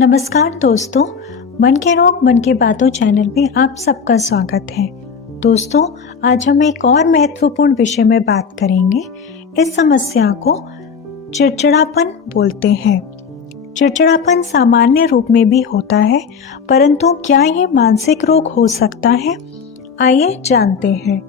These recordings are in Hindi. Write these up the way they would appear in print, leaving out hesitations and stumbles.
नमस्कार दोस्तों, मन के रोग मन की बातों चैनल में आप सबका स्वागत है। दोस्तों, आज हम एक और महत्वपूर्ण विषय में बात करेंगे। इस समस्या को चिड़चिड़ापन बोलते हैं। चिड़चिड़ापन सामान्य रूप में भी होता है, परंतु क्या ये मानसिक रोग हो सकता है? आइए जानते हैं।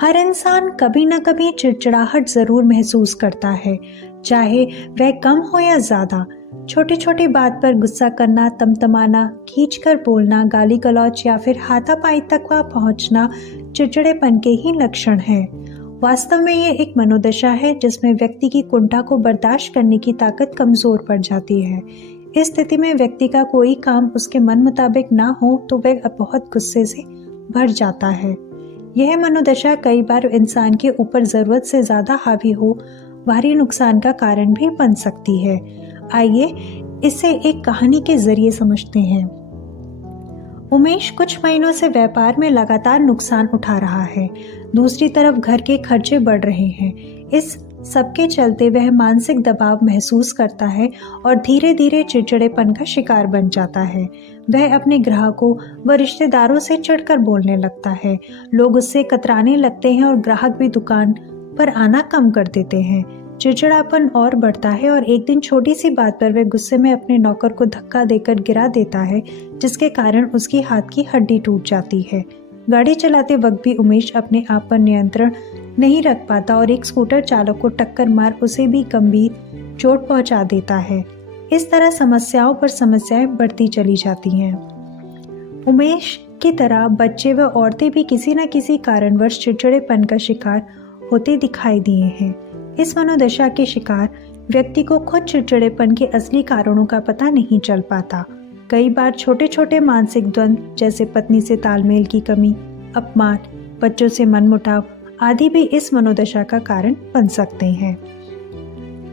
हर इंसान कभी न कभी चिड़चिड़ाहट जरूर महसूस करता है, चाहे वह कम हो या ज्यादा। छोटी छोटी बात पर गुस्सा करना, तमतमाना, खींचकर बोलना, गाली गलौज या फिर हाथापाई तक पहुंचना चिड़चिड़ेपन के ही लक्षण हैं। वास्तव में ये एक मनोदशा है जिसमें व्यक्ति की कुंठा को बर्दाश्त करने की ताकत कमजोर पड़ जाती है। इस स्थिति में व्यक्ति का कोई काम उसके मन मुताबिक ना हो तो वह बहुत गुस्से से भर जाता है। यह मनोदशा कई बार इंसान के ऊपर जरूरत से ज्यादा हावी हो भारी नुकसान का कारण भी बन सकती है। आइए इसे एक कहानी के जरिए समझते हैं। उमेश कुछ महीनों से व्यापार में लगातार नुकसान उठा रहा है। दूसरी तरफ घर के खर्चे बढ़ रहे हैं। इस सबके चलते वह मानसिक दबाव महसूस करता है और धीरे धीरे चिड़चिड़ेपन का शिकार बन जाता है। वह अपने ग्राहकों व रिश्तेदारों से चिढ़कर बोलने लगता है। लोग उससे कतराने लगते हैं और ग्राहक भी दुकान पर आना कम कर देते हैं। चिड़चिड़ापन और बढ़ता है और एक दिन छोटी सी बात पर वह गुस्से में अपने नौकर को धक्का देकर गिरा देता है, जिसके कारण उसकी हाथ की हड्डी टूट जाती है। गाड़ी चलाते वक्त भी उमेश अपने आप पर नियंत्रण नहीं रख पाता और एक स्कूटर चालक को टक्कर मार उसे भी गंभीर चोट पहुंचा देता है। इस तरह समस्याओं पर समस्याएं बढ़ती चली जाती हैं। उमेश की तरह बच्चे व औरतें भी किसी न किसी कारणवश चिड़चिड़ेपन का शिकार होते दिखाई दिए हैं। इस मनोदशा के शिकार व्यक्ति को खुद चिड़चिड़ेपन के असली कारणों का पता नहीं चल पाता। कई बार छोटे छोटे मानसिक द्वंद्व जैसे पत्नी से तालमेल की कमी, अपमान, बच्चों से मनमुटाव आदि भी इस मनोदशा का कारण बन सकते हैं।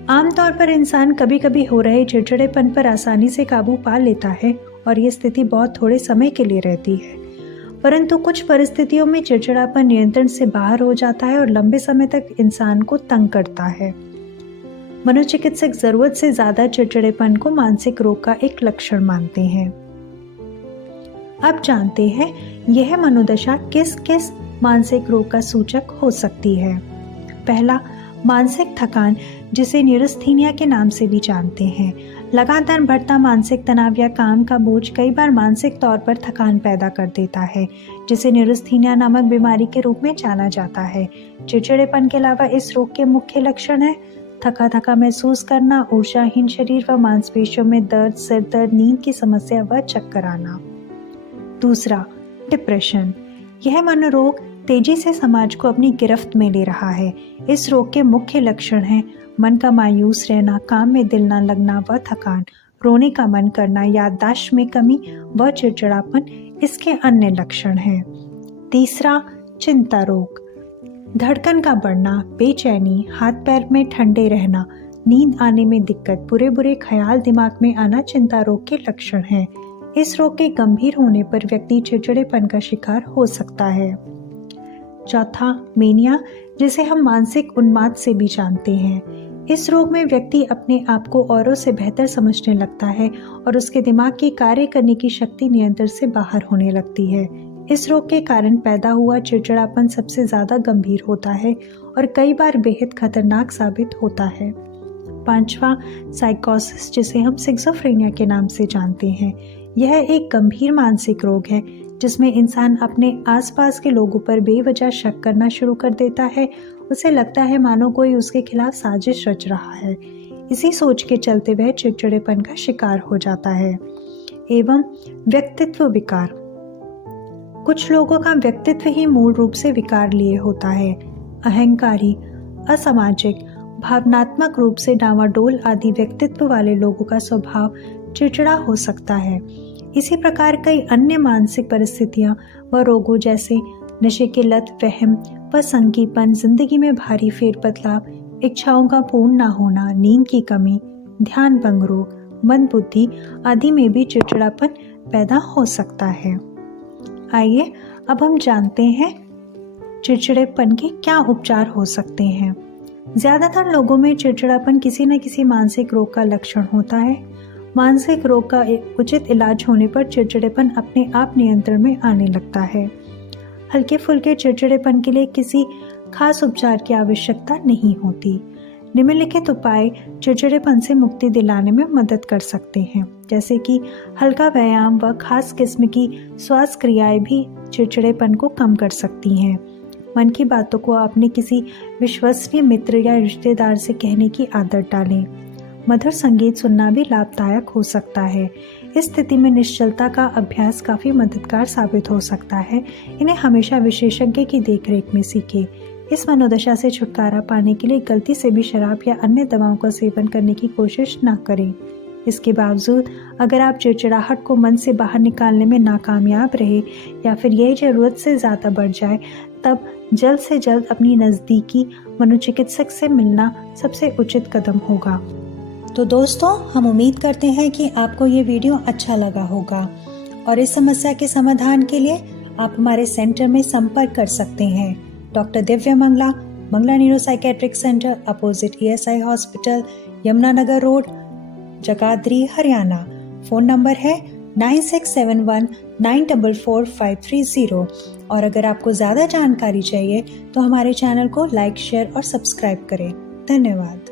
आमतौर पर इंसान कभी कभी हो रहे चिड़चिड़ेपन पर आसानी से काबू पा लेता है और ये स्थिति बहुत थोड़े समय के लिए रहती है, परंतु कुछ परिस्थितियों में चिड़चिड़ापन नियंत्रण से बाहर हो जाता है और लंबे समय तक इंसान को तंग करता है। मनोचिकित्सक जरूरत से ज्यादा चिड़चिड़ेपन को मानसिक रोग का एक लक्षण मानते हैं। अब जानते हैं यह मनोदशा किस किस मानसिक रोग का सूचक हो सकती है। पहला, मानसिक थकान, जिसे न्यूरोस्थीनिया के नाम से भी जानते हैं। लगातार बढ़ता मानसिक तनाव या काम का बोझ कई बार मानसिक तौर पर थकान पैदा कर देता है, जिसे न्यूरोस्थीनिया नामक बीमारी के रूप में जाना जाता है। चिड़चिड़ेपन के अलावा इस रोग के मुख्य लक्षण है थका थका महसूस करना, ऊर्जाहीन शरीर व मांसपेशियों में दर्द, सिर दर्द, नींद की समस्या व चक्कर आना। दूसरा, डिप्रेशन। यह मनोरोग तेजी से समाज को अपनी गिरफ्त में ले रहा है। इस रोग के मुख्य लक्षण हैं मन का मायूस रहना, काम में दिल न लगना व थकान, रोने का मन करना, याददाश्त में कमी व चिड़चिड़ापन इसके अन्य लक्षण हैं। तीसरा, चिंता रोग। धड़कन का बढ़ना, बेचैनी, हाथ पैर में ठंडे रहना, नींद आने में दिक्कत, बुरे बुरे ख्याल दिमाग में आना चिंता रोग के लक्षण हैं। इस रोग के गंभीर होने पर व्यक्ति चिड़चिड़ेपन का शिकार हो सकता है। चौथा, मेनिया, जिसे हम मानसिक उन्माद से भी जानते हैं। इस रोग में व्यक्ति अपने आप को औरों से बेहतर समझने लगता है और उसके दिमाग की कार्य करने की शक्ति नियंत्रण से बाहर होने लगती है। इस रोग के कारण पैदा हुआ चिड़चिड़ापन सबसे ज्यादा गंभीर होता है और कई बार बेहद खतरनाक साबित होता है। पांचवा, साइकोसिस, जिसे हम सिक्सोफ्रेनिया के नाम से जानते हैं। यह एक गंभीर मानसिक रोग है जिसमें इंसान अपने आसपास के लोगों पर बेवजह शक करना शुरू कर देता है। उसे लगता है मानो कोई उसके खिलाफ साजिश रच रहा है। इसी सोच के चलते वह चिड़चिड़ेपन का शिकार हो जाता है। एवं व्यक्तित्व विकार। कुछ लोगों का व्यक्तित्व ही मूल रूप से विकार लिए होता है। अहंकारी, असामाजिक, भावनात्मक रूप से डावाडोल आदि व्यक्तित्व वाले लोगों का स्वभाव चिड़चिड़ा हो सकता है। इसी प्रकार कई अन्य मानसिक परिस्थितियां व रोगों जैसे नशे की लत, वहम व संकीपन, जिंदगी में भारी फेरबदलाव, इच्छाओं का पूर्ण न होना, नींद की कमी, ध्यान भंग रोग, मंदबुद्धि आदि में भी चिड़चिड़ापन पैदा हो सकता है। आइए अब हम जानते हैं चिड़चिड़ेपन के क्या उपचार हो सकते हैं। ज्यादातर लोगों में चिड़चिड़ापन किसी न किसी मानसिक रोग का लक्षण होता है। मानसिक रोग का उचित इलाज होने पर चिड़चिड़ेपन अपने आप नियंत्रण में आने लगता है। हल्के फुल्के चिड़चिड़ेपन के लिए किसी खास उपचार की आवश्यकता नहीं होती। निम्नलिखित उपाय चिड़चिड़ेपन से मुक्ति दिलाने में मदद कर सकते हैं, जैसे कि हल्का व्यायाम व खास किस्म की श्वास क्रियाएं भी चिड़चिड़ेपन को कम कर सकती हैं। मन की बातों को अपने किसी विश्वसनीय मित्र या रिश्तेदार से कहने की आदत डालें। मधुर संगीत सुनना भी लाभदायक हो सकता है। इस स्थिति में निश्चलता का अभ्यास काफ़ी मददगार साबित हो सकता है। इन्हें हमेशा विशेषज्ञ की देखरेख में सीखें। इस मनोदशा से छुटकारा पाने के लिए गलती से भी शराब या अन्य दवाओं का सेवन करने की कोशिश न करें। इसके बावजूद अगर आप चिड़चिड़ाहट को मन से बाहर निकालने में नाकामयाब रहे या फिर यह ज़रूरत से ज़्यादा बढ़ जाए, तब जल्द से जल्द अपनी नज़दीकी मनोचिकित्सक से मिलना सबसे उचित कदम होगा। तो दोस्तों, हम उम्मीद करते हैं कि आपको ये वीडियो अच्छा लगा होगा और इस समस्या के समाधान के लिए आप हमारे सेंटर में संपर्क कर सकते हैं। Doctor Divya Mangala, Mangala neuro psychiatric centre, opposite ESI hospital, Yamunanagar road, Jagadhri, Haryana. Phone number है 9671944530। और अगर आपको ज़्यादा जानकारी चाहिए तो हमारे चैनल को लाइक, शेयर और सब्सक्राइब करें। धन्यवाद।